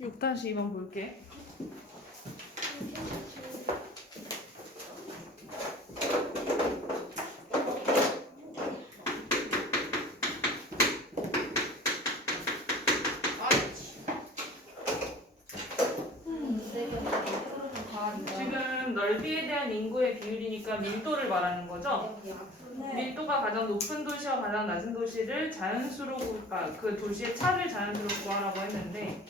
6-2번 볼게. 지금 넓이에 대한 인구의 비율이니까 밀도를 말하는 거죠? 네. 밀도가 가장 높은 도시와 가장 낮은 도시를 자연수로 그러니까 그 도시의 차를 자연수로 구하라고 했는데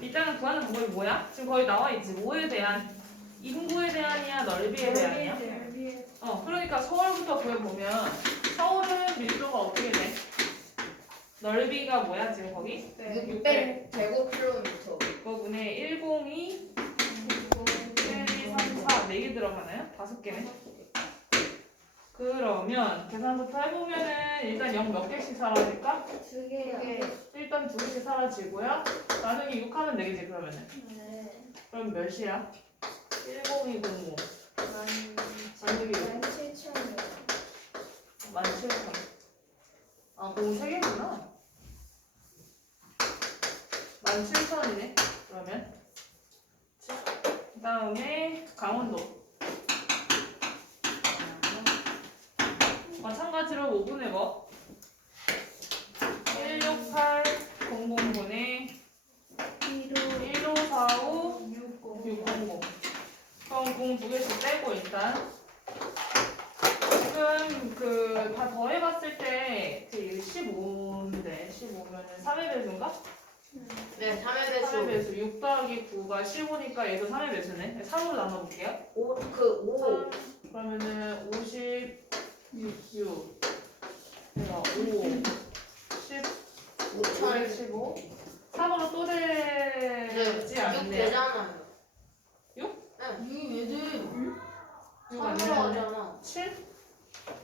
일단은 구하는 방법이 뭐야? 지금 거의 나와 있지. 뭐에 대한? 인구에 대한이야, 넓이에 대한이야? 그러니까 서울부터 구해보면 서울은 밀도가 어떻게 돼? 넓이가 뭐야 지금 거기? 600 제곱킬로미터. 6분의 102 1, 2, 3, 4 4개 들어가나요? 5개네. 그러면 계산부터 해보면은 일단 0 몇 개씩 사라질까? 2개. 일단 2개씩 사라지고요. 나누기 6 하면 되겠지 그러면은. 네. 그럼 몇이야? 10200 나누기 6 17,000원. 17,000. 아, 공 3개구나. 17,000원이네. 그러면. 그 다음에 강원도. 마찬가지로 5분의 뭐? 168000분의 1545 600. 그럼 공 2개씩 빼고 일단. 지금 그 다 더해봤을 때 15인데 15면은 3의 배수인가? 네, 3의 3의 배수. 배수 6 더하기 9가 15니까 얘도 3의 배수네. 3으로 나눠볼게요. 5. 3 그러면은 56 그래서 5 10 5,000. 15 3으로 또 되지 6 않네요. 되잖아요. 6? 네. 6이 왜 돼? 6 3으로 안 되네. 하잖아. 7?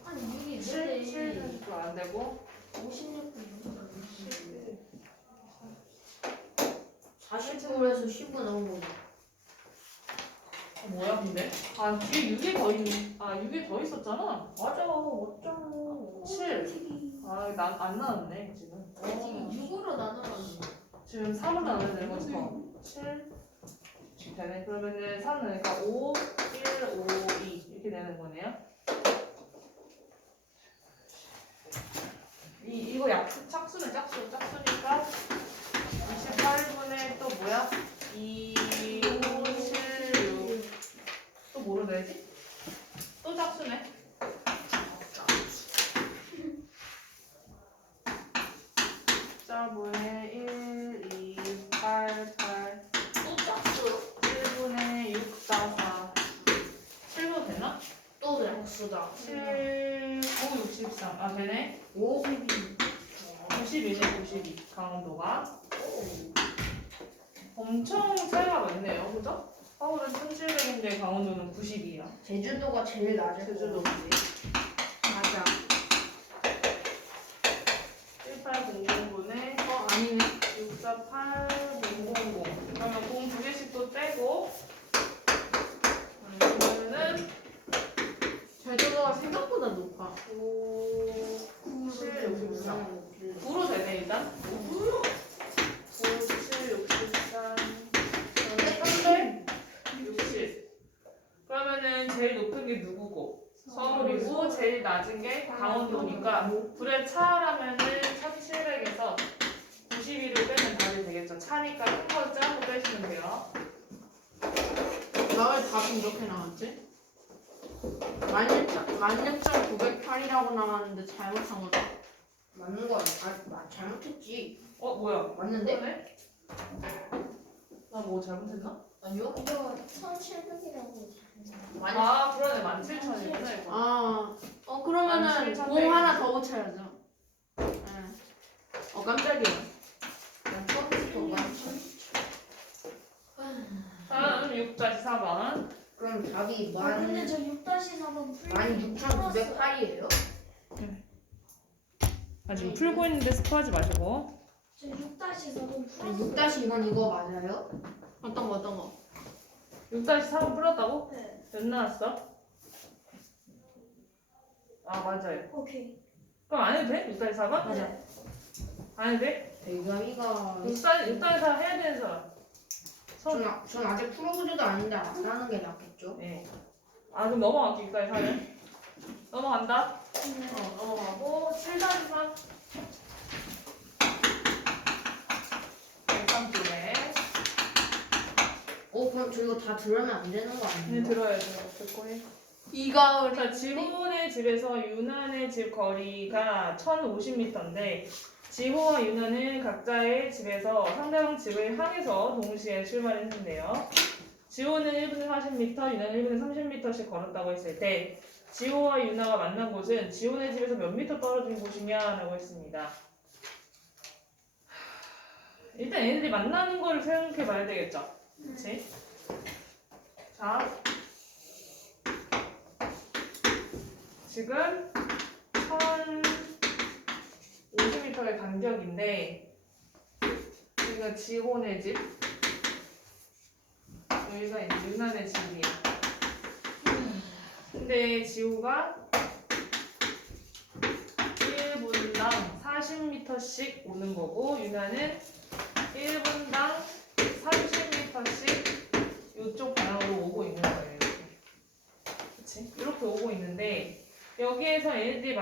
아니 6이 7? 왜 돼? 7도 안 되고 56분 49에서 15 나온 거죠. 뭐야 근데? 아 뒤에 6이 더 있네. 아 6이 더 있었잖아. 맞아, 어쩌고. 7. 아 난 안 나왔네 지금. 지금 6으로 나눠놨네. 지금 3으로 나눠야 되는 거지 더. 7 되네. 그러면은 3은 그러니까 5, 1, 5, 2 이렇게 되는 거네요. 이거 착수는 짝수니까 28분의 또 뭐야? 2, 5, 7, 6. 또 뭐로 되지? 또 짝수네. 4분의 1, 2, 8, 8. 또 짝수. 7분의 6, 4, 4. 7도 되나? 또 짝수다. 7, 9, 63. 아, 되네. 5. 92네, 92. 강원도가. 엄청 차이가 많네요. 그죠? 서울은 1700인데 강원도는 92야. 제주도가 제일 낮을 제주도. 거 같지. 맞아. 1800분에 아니네. 648000. 그러면 공 2개씩 또 떼고. 그러면은 제주도가 생각보다 높아. 5, 7, 64. 9로 되네, 일단. 9, 7, 63. 360. 그러면은 제일 높은 게 누구고? 서울이고 제일 낮은 게 강원도니까 불의 차라면은 1700에서 92를 빼면 답이 되겠죠. 차니까 큰 거 짜고 빼시면 돼요. 나 왜 답이 이렇게 나왔지? 16,908이라고 나왔는데 잘못한 거다. 맞는 거 아니야? 잘못했지. 뭐야? 맞는데? 그러네? 나 뭐 잘못했나? 아니요? 이거 1700이라고 많이 아 그러네 17,000이구나 이거. 그러면은 17,100. 공 하나 더 붙여야죠. 네. 깜짝이야. 난 처음부터 많지. 다음 6-4번. 그럼 답이 근데 저 6-4번 풀 16,908이에요? 지금 풀고 있는데 스포하지 마시고. 저 6-4번 풀었어요. 6-2번 이거 맞아요? 어떤 거? 6-4번 풀었다고? 네. 몇 나왔어? 아 맞아요. 오케이. 그럼 안 해도 돼? 6-4번? 네. 안 해도 돼? 대감이가 6-4 해야 되는 사람. 전 아직 풀어보지도 않는데 안 하는 게 낫겠죠? 네. 아 그럼 넘어갈게요. 사는 넘어간다. 네. 넘어가고 7-3 103쪽에 그럼 저 이거 다 들으면 안 되는 거 아니에요? 들어야죠. 듣고 해. 이가을. 자, 지훈의 집에서 유난의 집 거리가 1050m인데 지호와 유난은 각자의 집에서 상대방 집을 향해서 동시에 출발했는데요. 지호는 1분에 40m, 유나는 1분에 30m씩 걸었다고 했을 때 지호와 유나가 만난 곳은 지호네 집에서 몇 미터 떨어진 곳이냐라고 했습니다. 일단 얘네들이 만나는 거를 생각해 봐야 되겠죠. 그치? 자, 지금 1050m의 간격인데 여기가 지호네 집, 여기가 이제 유나네 집이에요. 근데 지호가 1분당 40m씩 오는 거고 유나는 1분당 30m씩 이쪽 방향으로 오고 있는 거예요. 이렇게. 그치? 이렇게 오고 있는데 여기에서 얘네들이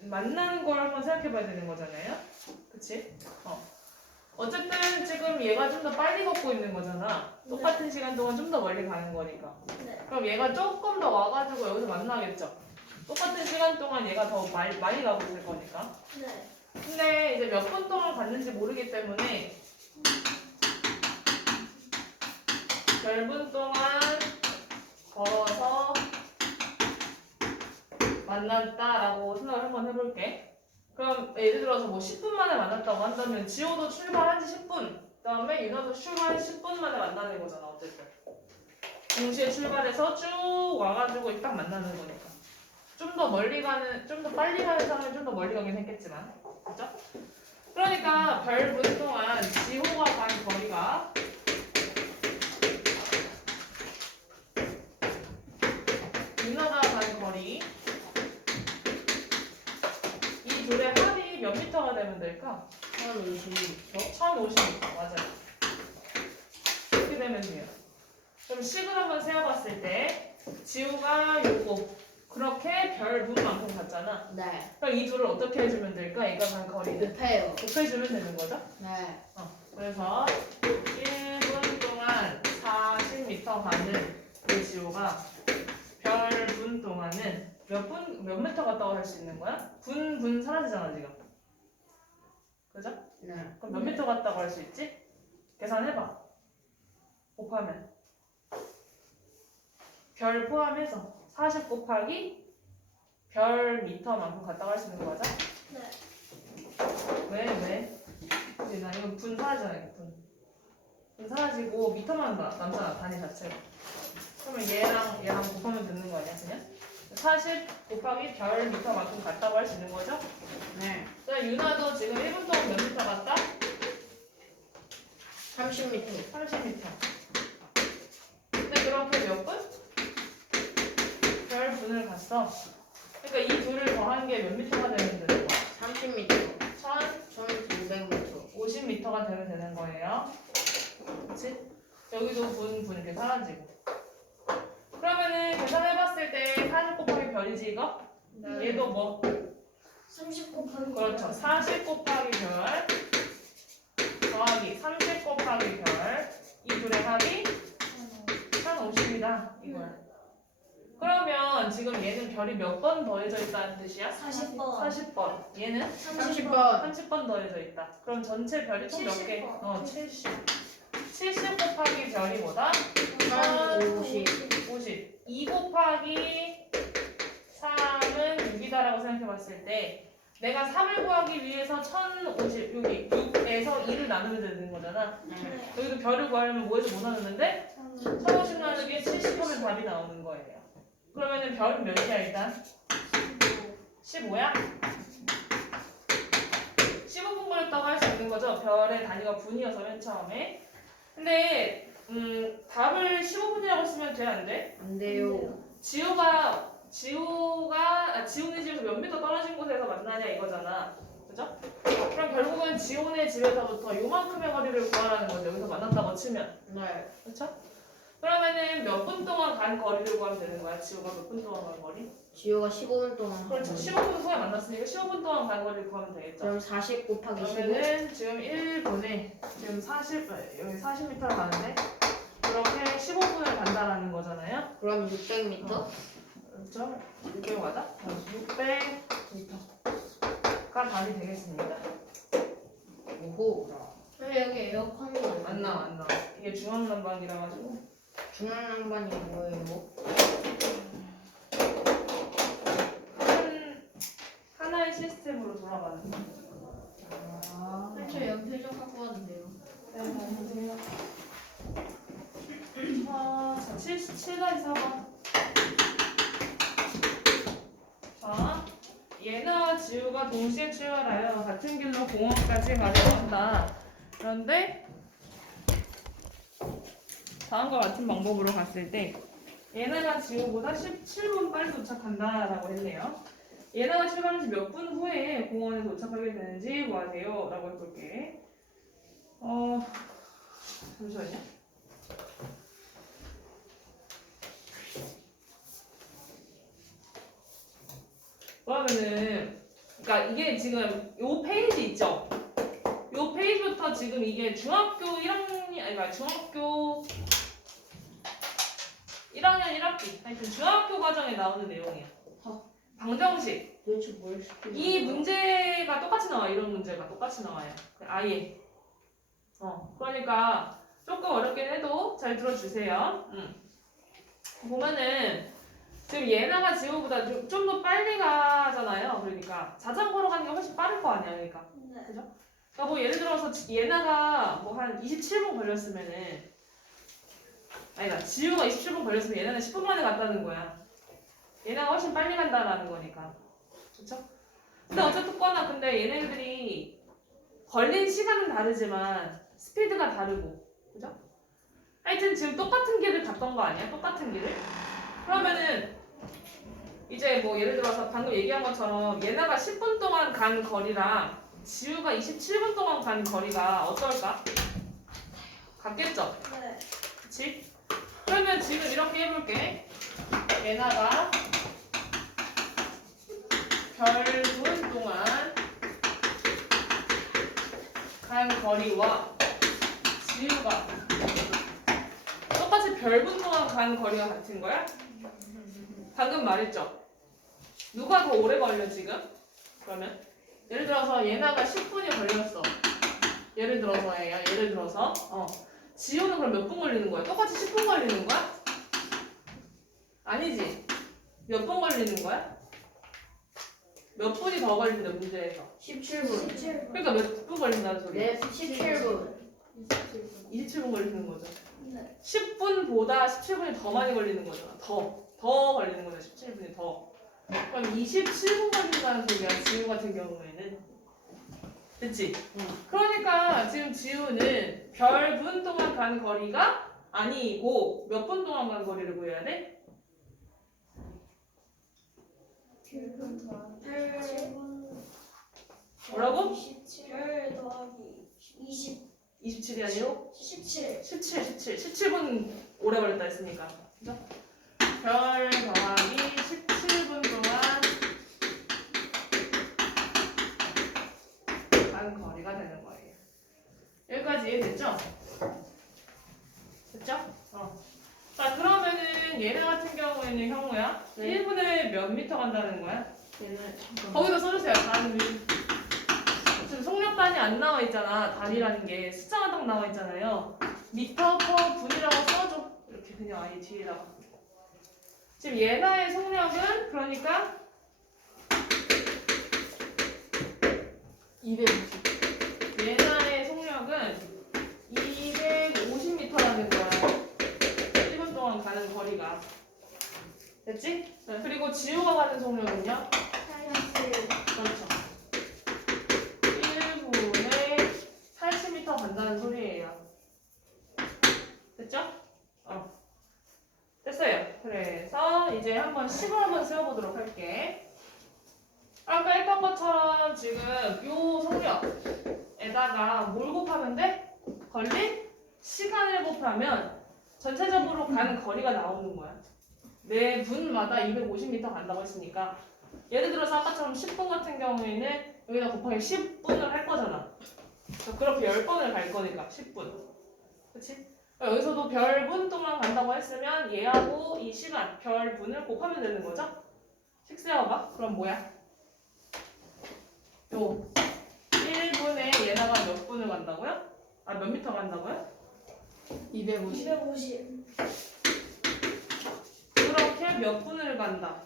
만나는 걸 한번 생각해 봐야 되는 거잖아요. 그치? 어쨌든 지금 얘가 좀 더 빨리 걷고 있는 거잖아. 똑같은 시간 동안 좀 더 멀리 가는 거니까. 네. 그럼 얘가 조금 더 와가지고 여기서 만나겠죠. 똑같은 시간 동안 얘가 더 많이 가고 있을 거니까. 네. 근데 이제 몇 분 동안 갔는지 모르기 때문에 몇 분 동안 걸어서 만났다라고 생각을 한번 해볼게. 그럼 예를 들어서 뭐 10분 만에 만났다고 한다면 지호도 출발한 지 10분, 그다음에 유나도 출발 10분 만에 만나는 거잖아. 어쨌든 동시에 출발해서 쭉 와가지고 딱 만나는 거니까. 좀 더 멀리 가는, 좀 더 빨리 가는 사람이 좀 더 멀리 가긴 했겠지만, 그죠? 그러니까 별 분 동안 지호가 간 거리가 유나가 간 거리, 이 둘의 합이 몇 미터가 되면 될까? 1050m? 1050m, 맞아요. 이렇게 되면 돼요. 그럼 식을 한번 세어봤을 때 지호가 요거 그렇게 별 분만큼 갔잖아. 네. 그럼 이 둘을 어떻게 해주면 될까? 얘가 간 거리는 곱해요. 곱해주면 되는 거죠? 네. 그래서 1분 동안 40m 가는 이 지호가 별 분 동안은 몇 미터 갔다고 할 수 있는 거야? 분 사라지잖아 지금. 그죠? 네. 그럼 몇 미터 갔다고 할 수 있지? 계산해봐. 곱하면 별 포함해서 40 곱하기 별 미터만큼 갔다고 할 수 있는 거죠? 네. 왜? 근데 나 이건 분 사라지잖아요. 분 사라지고 미터만 남잖아. 단위 자체가. 그러면 얘랑 곱하면 되는 거 아니야 그냥? 40 곱하기 별 미터만큼 갔다고 할 수 있는 거죠? 네. 그럼 유나도 지금 1분 동안 몇 미터 갔다? 30m. 30m. 근데 그렇게 몇 분? 별 분을 갔어. 그러니까 이 둘을 더한 게 몇 미터가 되면 되는 거야? 30m. 1200m. 1200m. 50m가 되면 되는 거예요. 그치? 여기도 분 이렇게 사라지고. 그러면은 계산해봤을 때 40 곱하기 별이지 이거? 네. 얘도 뭐? 30 곱하기 그렇죠. 40 곱하기 별 더하기 30 곱하기 별. 이 둘의 합이 1050이다. 이거야. 그러면 지금 얘는 별이 몇 번 더해져 있다는 뜻이야? 40번. 40번. 얘는 30번. 30번 더해져 있다. 그럼 전체 별이 총 몇 개? 70번. 70. 70 곱하기 별이 뭐다? 1050. 50. 2 곱하기 3은 6이다라고 생각해봤을 때 내가 3을 구하기 위해서 1050 여기 6에서 2를 나누면 되는 거잖아. 네. 여기도 별을 구하려면 뭐에서 못 나누는데 1050 나누기 70 하면 답이 나오는 거예요. 그러면은 별은 몇이야 일단? 15야? 15분거렸다고 할 수 있는 거죠. 별의 단위가 분이어서 맨 처음에. 근데 답을 15분이라고 쓰면 돼 안 돼? 안 돼요. 지호네 집에서 몇 미터 떨어진 곳에서 만나냐 이거잖아. 그죠? 그럼 결국은 지호네 집에서부터 요만큼의 거리를 구하라는 거죠. 여기서 만났다고 치면. 네. 그렇죠? 그러면은 몇 분 동안 간 거리를 구하면 되는 거야. 지우가 몇 분 동안 간 거리? 지효가 15분 동안. 그렇죠. 15분 후에 만났으니까 15분 동안 간 거리를 구하면 되겠죠. 그럼 40 곱하기 15. 그러면은 지금 1분에 지금 40, 여기 40m를 가는데 그렇게 15분을 간다라는 거잖아요. 그럼 600m? 그렇죠? 600 맞아? 600m가 답이 되겠습니다. 오호. 왜 여기 에어컨이 안 나와, 안 나와. 이게 중앙난방이라 가지고 중앙난방이 뭐예요? 하나의 시스템으로 돌아가는 거. 아. 저 연필 좀 갖고 와도 돼요. 네, 잘 보세요. 자, 7-4번. 자, 예나와 지우가 동시에 출발하여 같은 길로 공원까지 가려고 한다. 그런데 다음과 같은 방법으로 갔을 때 예나가 지우보다 17분 빨리 도착한다라고 했네요. 예나가 출발한 지 몇 분 후에 공원에 도착하게 되는지 구하세요. 라고 해볼게. 잠시만요. 그러면은, 그러니까 이게 지금 요 페이지 있죠? 요 페이지부터 지금 이게 중학교 1학년, 아니, 그러니까 중학교 1학년 1학기, 하여튼 중학교 과정에 나오는 내용이야. 방정식. 도대체 뭘 시키는 이 문제가 똑같이 나와. 이런 문제가 똑같이 나와요. 아예. 그러니까 조금 어렵긴 해도 잘 들어주세요. 보면은 지금 예나가 지우보다 좀 더 빨리 가잖아요. 그러니까 자전거로 가는 게 훨씬 빠를 거 아니야. 그러니까. 네. 그죠? 그러니까 뭐 예를 들어서 예나가 뭐 한 27분 걸렸으면은 아니다. 지우가 27분 걸렸으면 예나는 10분 만에 갔다는 거야. 예나가 훨씬 빨리 간다라는 거니까. 그쵸? 근데 어쨌거나 근데 얘네들이 걸린 시간은 다르지만 스피드가 다르고. 그죠? 하여튼 지금 똑같은 길을 갔던 거 아니야? 똑같은 길을? 그러면은 이제 뭐 예를 들어서 방금 얘기한 것처럼 예나가 10분 동안 간 거리랑 지우가 27분 동안 간 거리가 어떨까? 같겠죠? 네. 그치? 그러면 지금 이렇게 해볼게. 예나가 별분 동안 간 거리와 지우가 똑같이 별분 동안 간 거리가 같은 거야? 방금 말했죠? 누가 더 오래 걸려 지금? 그러면 예를 들어서 예나가 10분이 걸렸어. 예를 들어서 지우는 그럼 몇 분 걸리는 거야? 똑같이 10분 걸리는 거야? 아니지. 몇 분 걸리는 거야? 몇 분이 더 걸린다 문제에서. 17분. 17분. 그러니까 몇 분 걸린다는 소리야? 네, 17분. 27분 걸리는 거죠. 네. 10분보다 17분이 더 많이 걸리는 거잖아. 더 걸리는 거죠. 17분이 더. 그럼 27분 걸린다는 소리야. 지우 같은 경우에는. 그치? 그러니까 지금 지우는 별분 동안 간 거리가 아니고 몇 분 동안 간 거리를 구해야 돼? 뭐라고? 27 더하기 20 27이 아니고 17 17분 오래 걸렸다 했으니까. 그죠? 별 더하기 17분 동안 간 거리가 되는 거예요. 여기까지 이해됐죠? 됐죠? 자, 그러면은 얘네 같은 경우에는 형우야. 네. 1분에 몇 미터 간다는 거야? 얘는 거기다 써주세요. 단. 지금 속력단이 안 나와 있잖아. 단이라는 게 숫자가 딱 나와 있잖아요. 미터 퍼 분이라고 써줘. 이렇게 그냥 아예 뒤에다가. 지금 예나의 속력은 그러니까 250. 예나의 속력은 250m라는 거야. 1분 동안 가는 거리가. 됐지? 그리고 지우가 가는 속력은요? 80 그렇죠. 1분에 80m 간다는 소리예요. 됐죠? 됐어요. 그래서 이제 한번 식을 한번 세워보도록 할게. 아까 했던 것처럼 지금 요 속력에다가 뭘 곱하면 돼? 걸린 시간을 곱하면 전체적으로 가는 거리가 나오는 거야. 매 분마다 250m 간다고 했으니까 예를 들어서 아까처럼 10분 같은 경우에는 여기다 곱하기 10분을 할 거잖아. 그렇게 10번을 갈 거니까 10분. 그치? 여기서도 별분 동안 간다고 했으면 얘하고 이 시간 별분을 곱하면 되는 거죠? 식 세워봐. 그럼 뭐야? 요 1분에 얘네가 몇 분을 간다고요? 아, 몇 미터 간다고요? 250. 250. 그렇게 몇 분을 간다.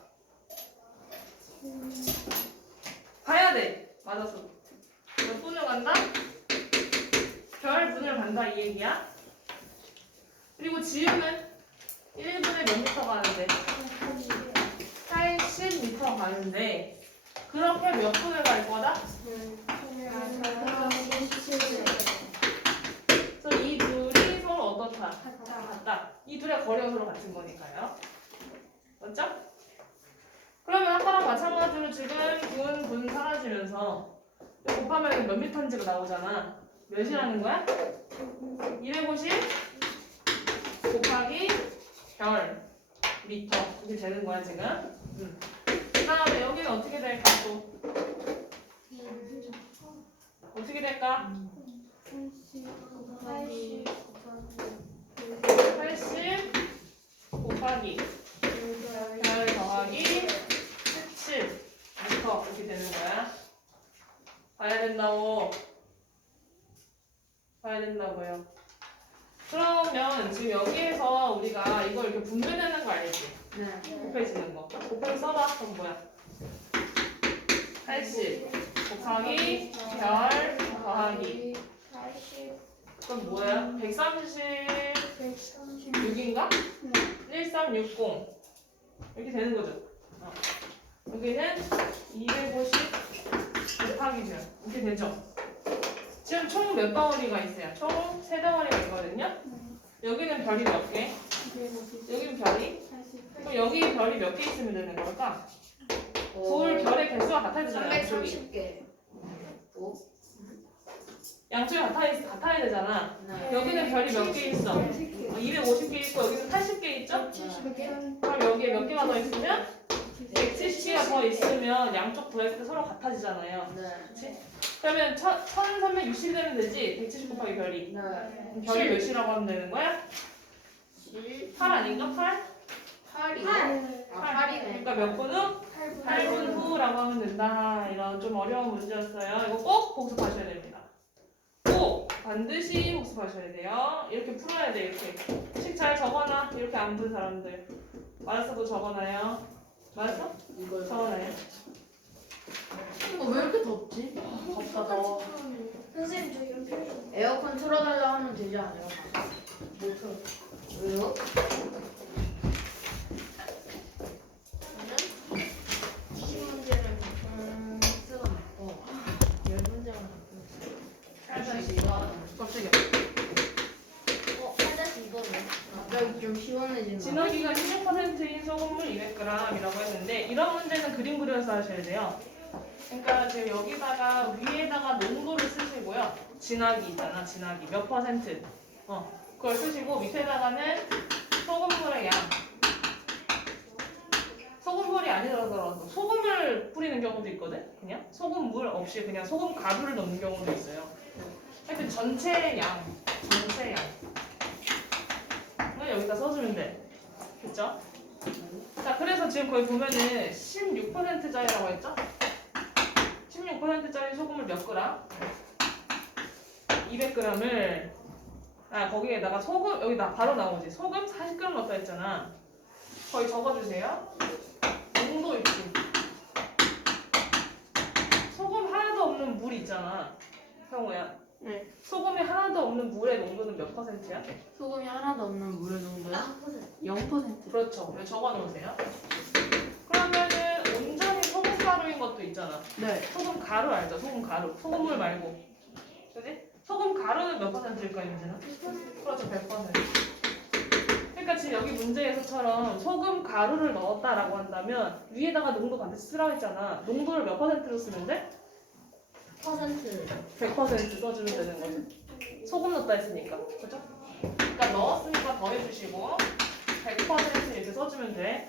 가야 돼. 맞았어. 몇 분을 간다? 별분을 간다 이 얘기야. 그리고 지우면 1분에 몇 미터 가는데? 80m 가는데 그렇게 몇 분을 갈 거다? 그래서 이 둘이 서로 어떻다? 같다. 이 둘의 거리가 서로 같은 거니까요. 맞죠? 그러면 아까랑 마찬가지로 지금 분 사라지면서 곱하면 몇 미터인지가 나오잖아. 몇이라는 거야? 250 곱하기 별 미터 이렇게 되는 거야 지금. 그 다음에 여기는 어떻게 될까 또? 어떻게 될까? 80 곱하기 별 더하기 17 미터 이렇게 되는 거야. 봐야 된다고. 봐야 된다고요. 그러면 지금 여기에서 우리가 이걸 이렇게 분배되는 거 알지? 네. 곱해지는 거. 곱해서 써봐. 그럼 뭐야? 80 곱하기 별 더하기 80. 그럼 뭐야? 136인가? 1360 이렇게 되는 거죠. 여기는 250 곱하기 별 이렇게 되죠. 지금 총 몇 덩어리가 있어요? 총 3덩어리가 있거든요. 여기는 별이 몇 개? 여기는 별이? 그럼 여기 별이 몇 개 있으면 되는 걸까? 둘 별의 개수가 같아야 되잖아. 양쪽이. 330개. 양쪽이 같아야 되잖아. 네. 여기는 별이 몇 개 있어? 250개 있고 여기는 80개 있죠? 그럼 여기에 몇 개가 더 있으면? 170개가 더 있으면 양쪽 구했을 때 서로 같아지잖아요. 네. 그러면 1360이 되면 되지? 170 곱하기 별이. 네. 별이 몇이라고 하면 되는 거야? 8 아닌가? 8? 8이요? 아, 8이네. 그러니까 몇 분 후? 8분 후라고 하면 된다. 이런 좀 어려운 문제였어요. 이거 꼭 복습하셔야 됩니다. 꼭 반드시 복습하셔야 돼요. 이렇게 풀어야 돼. 이렇게 식 잘 적어놔. 이렇게 안 푼 사람들 말았어도 적어놔요. 말았어? 이걸 적어놔요. 왜 이렇게 덥지? 덥다 더워. 선생님 저 이런 표현. 에어컨 틀어달라 하면 되지 않아요? 못 틀어. 왜요? 저는 20문제를 X가 맞고 10문제가 맞고 다시 깜짝이야. 8-2번은 갑자기 좀 시원해지는 거. 진화기가 16%인 소금물 200g이라고 했는데 이런 문제는 그림 그려서 하셔야 돼요. 그러니까 지금 여기다가 위에다가 농도를 쓰시고요. 진화기 있잖아. 진화기 몇 퍼센트. 그걸 쓰시고 밑에다가는 소금물의 양. 소금물이 아니더라도 소금을 뿌리는 경우도 있거든. 그냥 소금물 없이 그냥 소금 가루를 넣는 경우도 있어요. 하여튼 전체 양. 을 여기다 써주면 돼. 그쵸? 자, 그래서 지금 거기 보면은 16%짜리라고 했죠? 16%짜리 소금을 몇 그램? 200g을 거기에다가 소금 여기다 바로 나오지. 소금 40g 넣었다 했잖아. 거기 적어주세요. 농도 있지. 소금 하나도 없는 물 있잖아. 형우야. 네. 소금이 하나도 없는 물의 농도는 몇 퍼센트야? 소금이 하나도 없는 물의 농도요? 0%. 그렇죠. 여기 적어놓으세요. 그러면은 온전히 소금 가루인 것도 있잖아. 네. 소금 가루 알죠? 소금 가루. 소금물 말고. 그지? 소금 가루는 몇 퍼센트일까요, 문제는? 그렇죠, 100%. 그러니까 지금 여기 문제에서처럼 소금 가루를 넣었다라고 한다면 위에다가 농도 반드시 쓰라고 했잖아. 농도를 몇 퍼센트로 쓰면 돼? 100% 써주면 되는 거죠. 소금 넣었다 했으니까. 그죠? 그러니까 정해주시고 100% 이렇게 써주면 돼.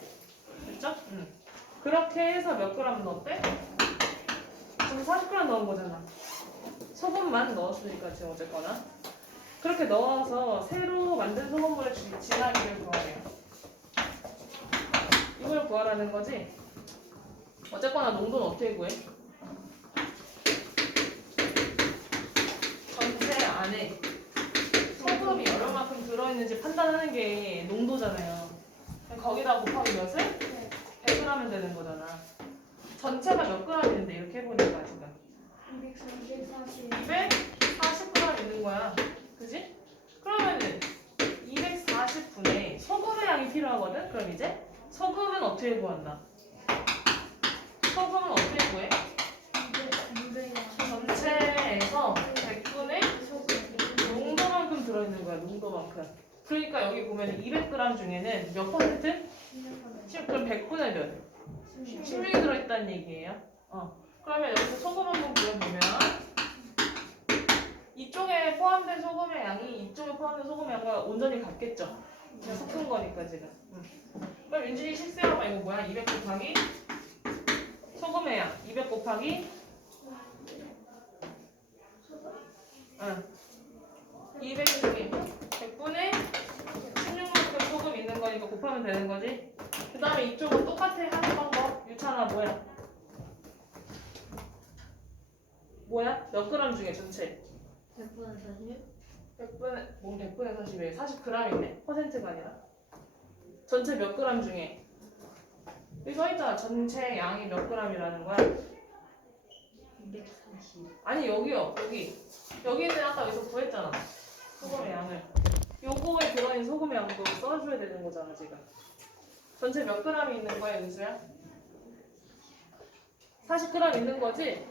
됐죠? 응. 그렇게 해서 몇 그램 넣었대? 지금 40g 넣은 거잖아. 소금만 넣었으니까 지금 어쨌거나. 그렇게 넣어서 새로 만든 소금물의 진하기를 구하래요. 이걸 구하라는 거지. 어쨌거나 농도는 어떻게 구해? 전체 안에 소금이 얼마만큼 들어있는지 판단하는 게 농도잖아요. 거기다 곱하기 몇을? 100g 하면 되는 거잖아. 전체가 몇 g인데 이렇게 해보니까 지금 240g 있는 거야. 그지? 그러면은 240분의 소금의 양이 필요하거든? 그럼 이제 소금은 어떻게 구한다? 소금은 어떻게 구해? 전체에서 100분의 농도만큼 들어있는 거야. 농도만큼. 그러니까 여기 보면 200g 중에는 몇 퍼센트? 그럼 100분의 몇? 16이 들어있다는 얘기예요. 그러면 여기서 소금 한번 그려보면 이쪽에 포함된 소금의 양이 이쪽에 포함된 소금의 양과 온전히 같겠죠? 그냥 섞은 거니까 지금. 그럼 윤진이 실수해봐. 이거 뭐야? 200 곱하기 소금의 양 200 곱하기 200 중에 100분의 16만큼 소금 있는 거니까 곱하면 되는 거지. 그 다음에 이쪽은 똑같아 하는 방법. 유찬아 뭐야? 뭐야? 몇 그램 중에 전체? 100분의 40? 100분의, 뭔 100분의 40이에요? 40g이네? 퍼센트가 아니라. 전체 몇 그램 중에? 여기 써있잖아. 전체 양이 몇 그램이라는 거야? 240. 아니 여기요. 여기는 아까 여기서 구했잖아. 소금의 양을. 요거에 들어있는 소금의 양도 써줘야 되는 거잖아 지금. 전체 몇 g이 있는 거야 은수야? 40g 있는 거지?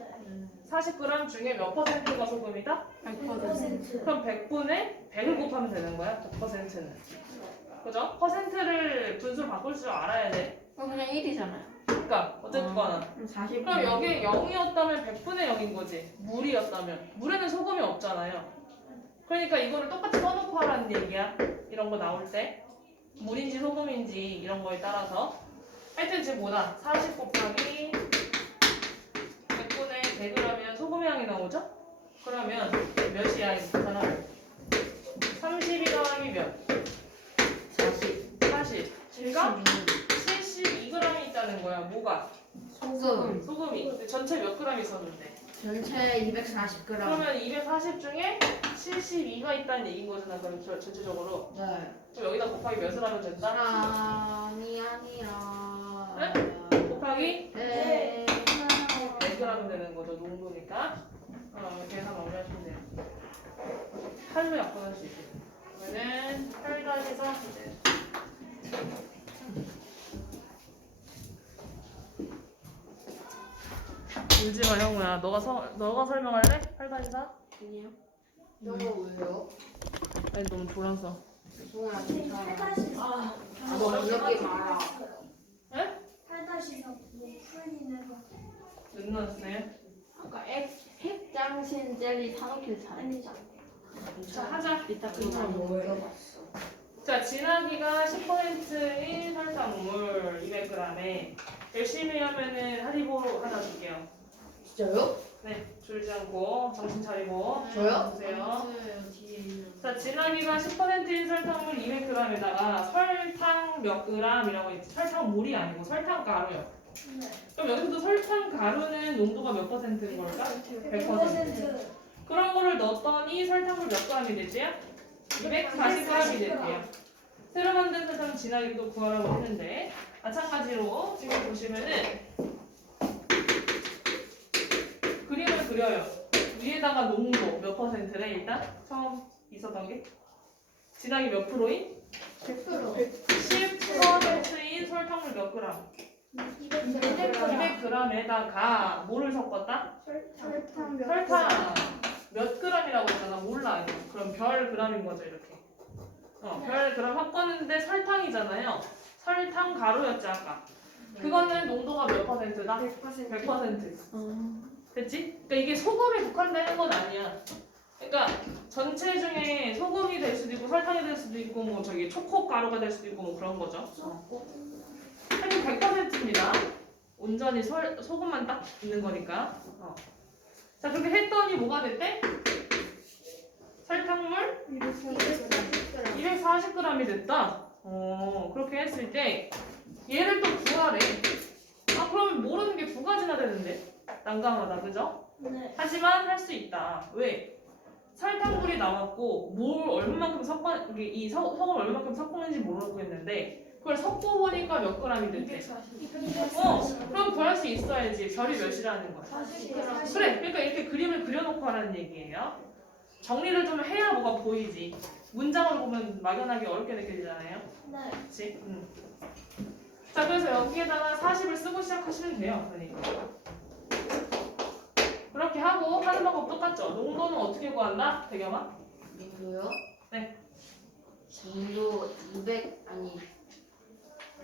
40g 중에 몇 퍼센트가 소금이다? 100%. 그럼 100분의 100을 곱하면 되는 거야 100%는. 그죠? 퍼센트를 분수로 바꿀 줄 알아야 돼. 그럼 그냥 1이잖아요. 그러니까 어쨌거나. 그럼 40. 그럼 여기에 0이었다면 100분의 0인 거지. 물이었다면. 물에는 소금이 없잖아요. 그러니까 이거를 똑같이 써놓고 하라는 얘기야. 이런 거 나올 때. 물인지 소금인지 이런 거에 따라서. 하여튼 지금 뭐다? 40 곱하기 100분의 100을 하면 소금의 양이 나오죠? 그러면 몇이야? 이거 계산하 32 더하기 몇? 40. 그러니까 72g이 있다는 거야. 뭐가? 소금. 소금이. 근데 전체 몇 그램 있었는데? 전체 240g. 그러면 240 중에 72가 있다는 얘기인 거잖아. 그럼 전체적으로. 네. 그럼 여기다 곱하기 몇을 하면 된다? 아니야. 곱하기 네. 100을 하면 되는 거죠. 농도니까. 이렇게 해서 마무리하시면 돼요. 8로 약분할 수 있게. 그러면은 8-4. 울지마 형우야. 너가 설명할래? 8-4? 아니요. 저거 왜요? 아니 너무 졸아서. 소금 안 괜찮아. 8-4. 너 어렵게 말아. 에? 8-4 뭐 풀리는 거 몇 넣었어요? 아까 핵장신 젤리 사놓길 잘해. 아니죠. 자 하자. 이따 그냥 그거 뭐 해봤어. 자 진하기가 10%인 설탕물 200g에 열심히 하면은 하리보 하나 줄게요. 진짜요? 네, 줄지 않고 정신 차리고 저요? 보세요. 뒤에 있는. 자 진하기가 10%인 설탕물 200g에다가 설탕 몇 g이라고 있지. 설탕물이 아니고 설탕가루요. 네. 그럼 여기서도 설탕가루는 농도가 몇 %인 걸까? 100%. 그런 거를 넣었더니 설탕물 몇 g이 되지? 240g이 됐대요. 새로 만든 설탕 진하기도 구하라고 했는데 마찬가지로 지금 보시면은 그림을 그려요. 위에다가 농도 몇 %래 일단? 처음 있었던 게? 진하기 몇 프로인? 100%. 10%인 설탕물 몇 그램? 200g에다가 뭐를 섞었다? 설탕 몇 설탕 몇 g이라고 했잖아. 몰라 이거. 그럼 별 g인 거죠 이렇게. 별 g 섞었는데 설탕이잖아요. 설탕 가루였지 아까. 그거는 농도가 몇 %다? 100%. 됐지? 그러니까 이게 소금에 국한되는 건 아니야. 그러니까 전체 중에 소금이 될 수도 있고 설탕이 될 수도 있고 뭐 저기 초코 가루가 될 수도 있고 뭐 그런 거죠. 하여튼 100%입니다. 온전히 소금만 딱 있는 거니까. 자 그렇게 했더니 뭐가 됐대? 설탕물 240g이 됐다. 그렇게 했을 때 얘를 또 구하래. 아 그러면 모르는 게 두 가지나 되는데 난감하다 그죠? 네. 하지만 할 수 있다. 왜? 설탕물이 나왔고 뭘 얼마만큼 소금 얼마만큼 섞었는지 모르겠는데 그걸 섞고 보니까 몇 g이 됐대. 그럼 구할 수 있어야지. 별이 몇이라는 거야. 그래. 그러니까 이렇게 그림을 그려놓고 하라는 얘기예요. 정리를 좀 해야 뭐가 보이지. 문장으로 보면 막연하게 어렵게 느껴지잖아요. 네. 그렇지? 자 그래서 여기에다가 40을 쓰고 시작하시면 돼요. 그러니까. 그렇게 하고 하는 방법 똑같죠? 농도는 어떻게 구한다? 대겸아? 농도요? 네. 농도 200 아니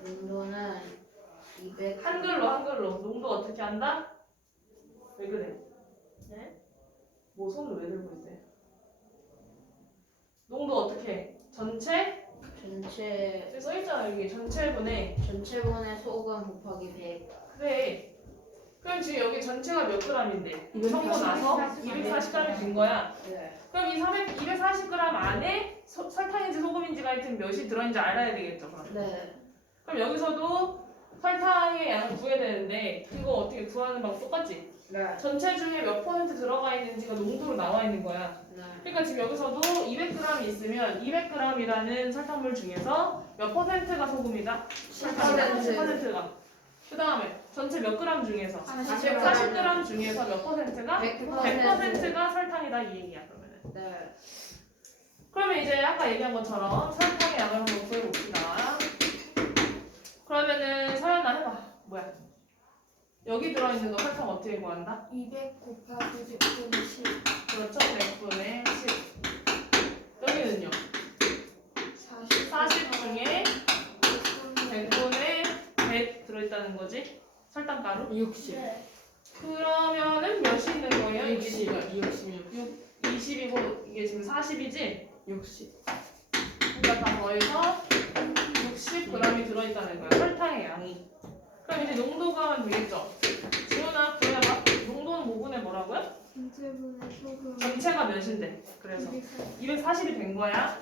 농도는 200 한글로 농도 어떻게 한다? 왜 그래? 네? 뭐 손을 왜 들고 있어요? 농도 어떻게 해? 전체 여기 써있잖아 여기 전체분의 전체분의 소금 곱하기 100 그래. 그럼 지금 여기 전체가 몇 g인데 섞고 나서 240g이 된 거야. 네. 그럼 이 240g 안에 설탕인지 소금인지가 하여튼 몇이 들어있는지 알아야 되겠죠. 그럼. 네. 그럼 여기서도 설탕의 양을 구해야 되는데 이거 어떻게 구하는 방법 똑같지? 네. 전체 중에 몇 퍼센트 들어가 있는지가 농도로 나와 있는 거야. 네. 그러니까 지금 여기서도 200g이 있으면 200g이라는 설탕물 중에서 몇 퍼센트가 소금이다? 10%가. 그 다음에 전체 몇 그램 중에서 40g 중에서 몇 퍼센트가 100%가 설탕이다 이 얘기야 그러면은. 네. 그러면 이제 아까 얘기한 것처럼 설탕의 양을 한번 구해봅시다. 그러면은 서연아 해봐. 뭐야? 여기 들어있는 거 설탕 어떻게 구한다? 200 곱하기 100분의 10. 그렇죠. 100분의 10. 여기는요? 40 중에 100분의 100 들어있다는 거지? 설탕가루? 60. 네. 그러면은 몇이 있는 거예요? 이게 60. 지금 60. 20이고 이게 지금 40이지? 60. 그러니까 다 더해서 60g이 들어있다는 거야. 설탕의 양이. 그럼 이제 농도가 하면 되겠죠? 지훈아 구해봐. 농도는 5분의 뭐라고요? 전체분의 소금. 전체가 몇인데? 그래서 240이 된 거야.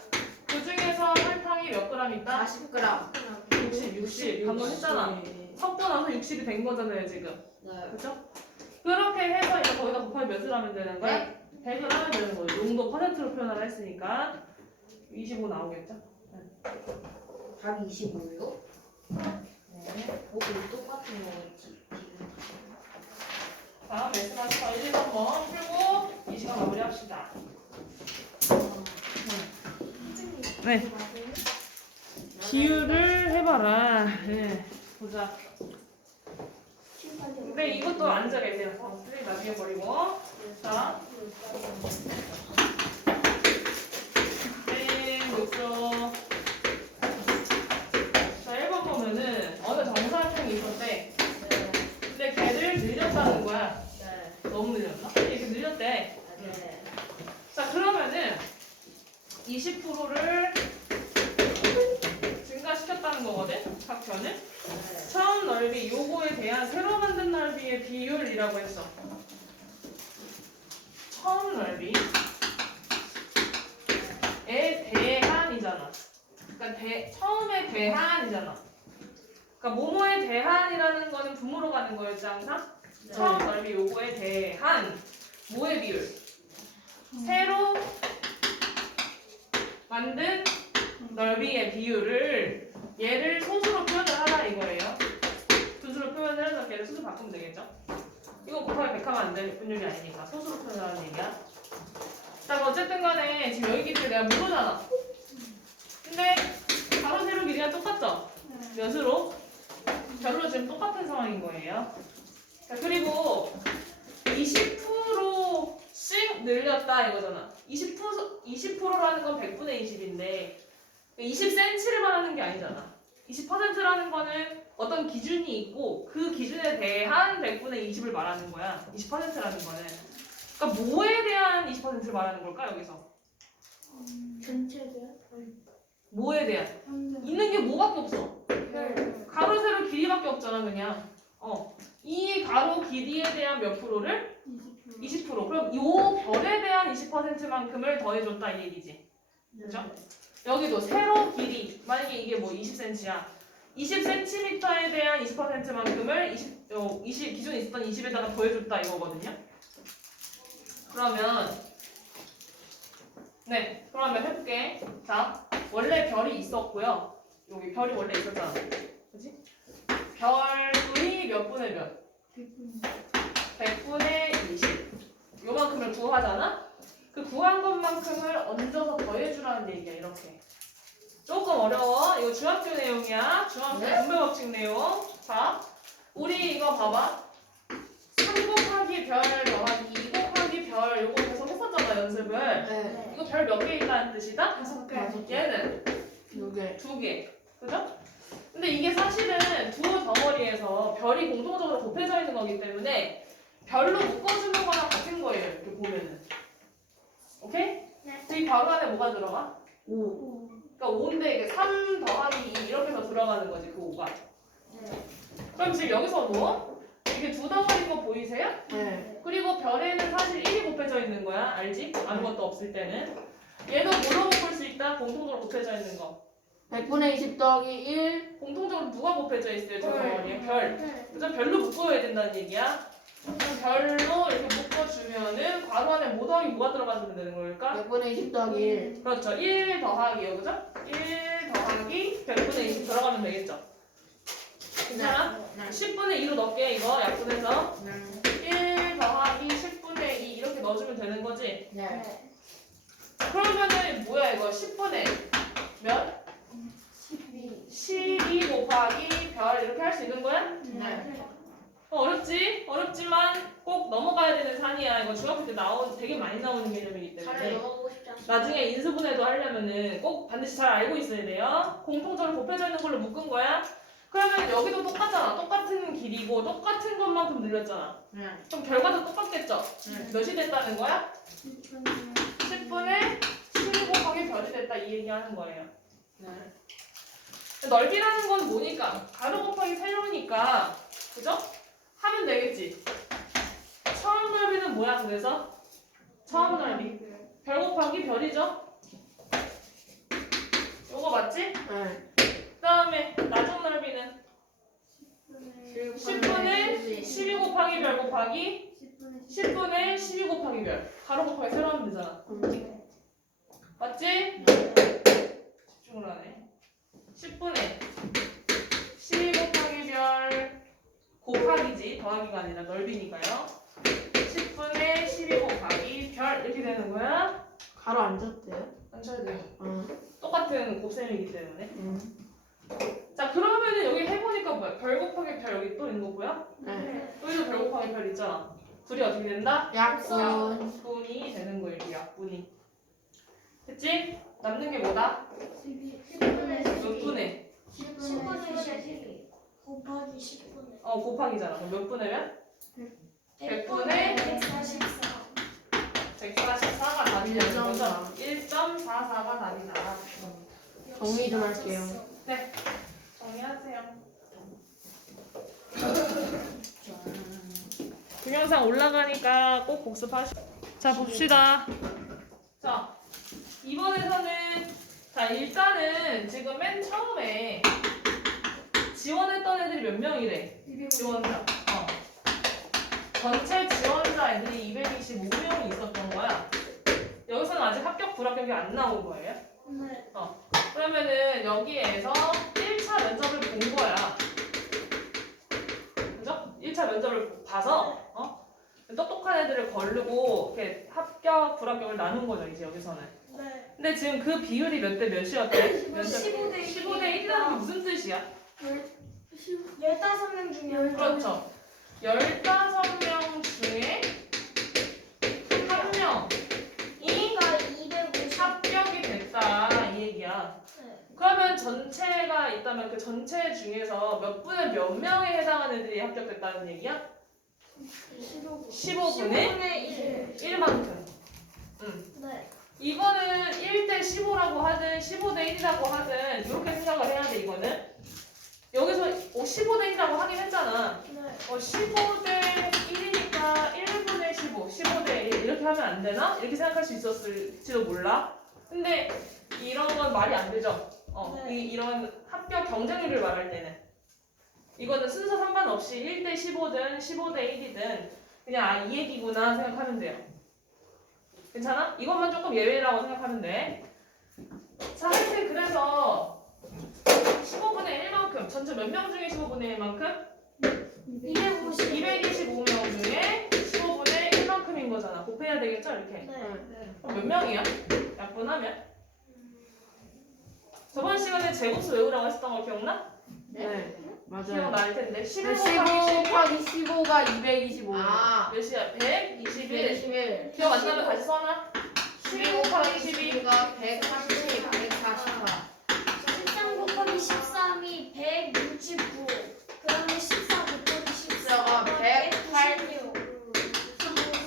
그 중에서 설탕이 몇 g 있다? 40g. 60 방금 했잖아. 섞고 나서 60이 된 거잖아요 지금. 네. 그죠? 그렇게 해서 이제 거기다 곱하기 몇을 하면 되는 거야? 100을 하면 되는 거예요. 농도 퍼센트로 표현을 했으니까 25 나오겠죠? 답이 25예요? 네. 이거 똑같은 거겠지. 다음 말씀하셔서 1, 2번 풀고 이 시간 마무리합시다. 네. 비율을 해봐라. 네. 보자. 근데 이것도 앉아 계세요. 선생님 나중에 버리고. 자. 네, 그렇죠. 자, 1번 보면은 어느 정사각형이 있었대. 근데 걔를 늘렸다는 거야. 네. 너무 늘렸나? 이렇게 늘렸대. 네. 자, 그러면은 20%를 증가시켰다는 거거든? 각 변을? 네. 처음 넓이, 요거에 대한 새로 만든 넓이의 비율이라고 했어. 처음 넓이에 대한이잖아. 그러니까 처음에 대한이잖아. 그러니까 모모에 대한이라는 거는 분모로 가는 거였지 항상? 네. 처음 넓이 요거에 대한 뭐의 비율? 새로 만든 넓이의 비율을 얘를 소수로 표현을 하라 이거예요. 두수로 표현을 해서 걔를 수수 바꾸면 되겠죠? 이거 곱하기 100 하면 안 될 분율이 아니니까 소수로 표현하는 얘기야. 자, 어쨌든 간에 지금 여기 길이를 내가 모르잖아. 근데 가로 세로 길이가 똑같죠? 몇으로? 별로 지금 똑같은 상황인 거예요. 자, 그리고 20%씩 늘렸다 이거잖아. 20%라는 건 100분의 20인데 20cm를 말하는 게 아니잖아. 20%라는 거는 어떤 기준이 있고 그 기준에 대한 100분의 20을 말하는 거야. 20%라는 거는. 그러니까 뭐에 대한 20%를 말하는 걸까 여기서? 전체들. 뭐에 대한? 현재 있는 게 뭐밖에 없어. 별. 가로 세로 길이밖에 없잖아 그냥. 이 가로 길이에 대한 몇 프로를? 20%. 20%. 그럼 요 별에 대한 20%만큼을 더해줬다 이 얘기지. 그죠? 여기도 세로 길이 만약에 이게 뭐 20cm야. 20cm에 대한 20%만큼을 20 기존에 있었던 20에다가 더해줬다 이거거든요. 그러면 해볼게. 자, 원래 별이 있었고요. 여기 별이 원래 있었잖아. 그지? 별이 몇 분의 몇? 100분의 20. 요만큼을 구하잖아? 그 구한 것만큼을 얹어서 더해주라는 얘기야, 이렇게. 조금 어려워. 이거 중학교 내용이야. 중학교 분배 법칙 내용. 자, 우리 이거 봐봐. 3 곱하기 별 더하기 2 곱하기 별 요거 계속 했었잖아, 연습을. 네. 이거 별 몇 개 있다는 뜻이다? 5개. 얘는 2개. 2개. 그죠? 근데 이게 사실은 두 덩어리에서 별이 공통적으로 곱해져 있는 거기 때문에 별로 묶어주는 거랑 같은 거예요. 이렇게 보면은. 오케이? 네. 이 괄호 안에 뭐가 들어가? 5. 그러니까 5인데 이게 3 더하기 2 이렇게 해서 들어가는 거지, 그 5가. 그럼 지금 여기서도 이게 두 덩어리인 거 보이세요? 네. 그리고 별에는 사실 1이 곱해져 있는 거야. 알지? 아무것도 없을 때는. 얘도 뭘로 묶을 수 있다? 공통적으로 곱해져 있는 거. 100분의 20 더하기 1. 공통적으로 누가 곱해져 있어요? 저 별. 덩어리에? 별. 그죠? 별로 묶어야 된다는 얘기야. 그럼 별로 이렇게 묶어주면은 괄호 안에 뭐 더하기 뭐가 들어가주면 되는 걸까? 100분의 20 더하기 1. 그렇죠. 1 더하기요. 그죠? 1 더하기 100분의 20 들어가면 되겠죠? 괜찮아? 10분의 2로 넣을게 이거 약분해서 1 더하기 10분의 2 이렇게 넣어주면 되는 거지? 네. 그러면은 뭐야 이거 10분의 몇? 12 곱하기 별 이렇게 할 수 있는 거야? 네. 어렵지? 어렵지만 꼭 넘어가야 되는 산이야. 이거 중학교 때 되게 많이 나오는 개념이기 때문에 넘어가고 싶지 않습니다. 나중에 인수분해도 하려면은 꼭 반드시 잘 알고 있어야 돼요. 공통적으로 곱해져 있는 걸로 묶은 거야. 그러면 여기도 똑같잖아. 똑같은 길이고 똑같은 것만큼 늘렸잖아. 네. 그럼 결과도 똑같겠죠? 네. 몇이 됐다는 거야? 10분의 12 곱하기 별이 됐다 이 얘기하는 거예요. 네. 넓이라는 건 뭐니까? 가로 곱하기 세로니까 그죠? 하면 되겠지. 처음 넓이는 뭐야 그래서? 처음 넓이 별 곱하기 별이죠? 요거 맞지? 네. 그 다음에 나중 넓이는 10분의 12 곱하기 별 곱하기 10분의 12 곱하기 별 가로 곱하기 세로 하면 되잖아. 맞지? 집중을 하네. 10분의 12 곱하기 별 곱하기지 더하기가 아니라 넓이니까요. 10분의 12 곱하기 별 이렇게 되는 거야. 가로 안 졌대요? 안 쳐야 돼요. 응. 똑같은 곱셈이기 때문에. 자 그러면은 여기 해보니까 뭐야? 별 곱하기 별 여기 또 있는 거 보여? 네. 여기도 별 곱하기 별 있잖아. 둘이 어떻게 된다? 약분. 약분이 되는 거예요. 이렇게 약분이. 됐지? 남는 게 뭐다? 몇 분의? 10분의 곱하기 10분의 곱하기잖아. 그럼 몇 분의 몇? 100분의 144 144가 답이 되는 거죠? 1.4. 1.44가 답이 나와. 정리 좀 할게요. 네. 정리하세요. 동영상 올라가니까 꼭 복습하시고. 자, 봅시다. 자, 이번에서는 자, 일단은 지금 맨 처음에 지원했던 애들이 몇 명이래? 지원자. 전체 지원자 애들이 225명이 있었던 거야. 여기서는 아직 합격, 불합격이 안 나온 거예요. 네. 그러면은 여기에서 1차 면접을 본 거야. 그죠? 1차 면접을 봐서 똑똑한 애들을 거르고 이렇게 합격, 불합격을 나눈 거죠, 이제 여기서는. 네. 근데 지금 그 비율이 몇 대 몇이었대? 15대 15대 1이라는 게 무슨 뜻이야? 15명 중에 그렇죠. 15명 중에 한 명이 250 합격이 됐다 이 얘기야. 그러면 전체가 있다면 그 전체 중에서 몇 분의 몇 명에 해당하는 애들이 합격됐다는 얘기야? 15분의 1만큼. 네. 이거는 1대 15라고 하든 15대 1이라고 하든 이렇게 생각을 해야 돼. 이거는 여기서 15대 1이라고 하긴 했잖아. 네. 15대 1이니까 1분의 15, 15대 1 이렇게 하면 안 되나? 이렇게 생각할 수 있었을지도 몰라. 근데 이런 건 말이 안 되죠. 네. 이런 합격 경쟁률을 말할 때는 이거는 순서 상관없이 1대 15든 15대 1이든 그냥 이 얘기구나 생각하면 돼요. 괜찮아? 이것만 조금 예외라고 생각하면 돼. 자, 하여튼 그래서 15분의 1만큼 전체 몇 명 중에 15분의 1만큼? 225명 중에 15분의 1만큼인 거잖아. 곱해야 되겠죠? 이렇게. 네. 그럼 몇 명이야? 약분하면? 저번 시간에 제곱수 외우라고 했었던 거 기억나? 네. 맞아요. 기억날 텐데 11 15 곱하기 15 12 곱하기 15가 225. 아. 몇이야? 121 121. 기억 안 나면 다시 써놔 11 곱하기 12 12가 130, 144. 13 곱하기 13이 169. 그다음에 14 곱하기 14가 186.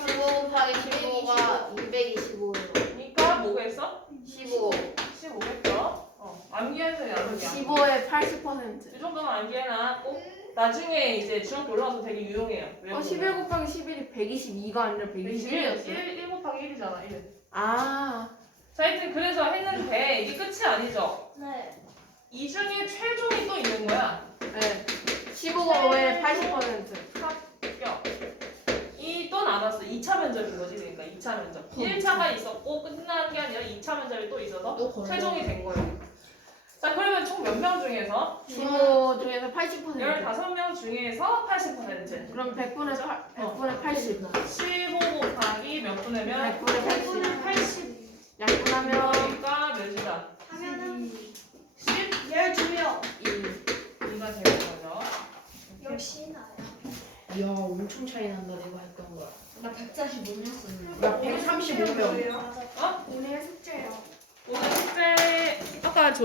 15 곱하기 15가 225예요. 그러니까 뭐겠어? 15. 15겠죠? 암기해서 나누기야 15의 80%. 이 정도면 암기해놔 꼭 나중에 이제 중학교 올라가서 되게 유용해요 11 곱하기 11이 122가 아니라 121이었어요. 1 곱하기 1이잖아 1. 아. 자 하여튼 그래서 했는데 이게 끝이 아니죠 네. 이 중에 최종이 또 있는 거야 네. 15의 80%. 합격 이 또 남았어 2차 면접인 거지 그러니까 2차 면접 1차가 있었고 끝난 게 아니라 2차 면접이 또 있어서 또 걸려. 최종이 된 거예요 자 그러면 총 몇 명 중에서 15 중에서 80%. 15명 중에서 80% 그럼 100분의 80. 15 곱하기 몇 분의 몇? 100분의 80. 100분의 80. 약분하면 그러니까 몇이다? 하면은 10? 12명. 2가 되는 거죠 역시 나야. 이야, 엄청 차이 난다, 내가 했던 거야. 나 145명 썼는데. 나 135명. 맞아. 어? 오늘 숙제요. 오늘 숙제 아까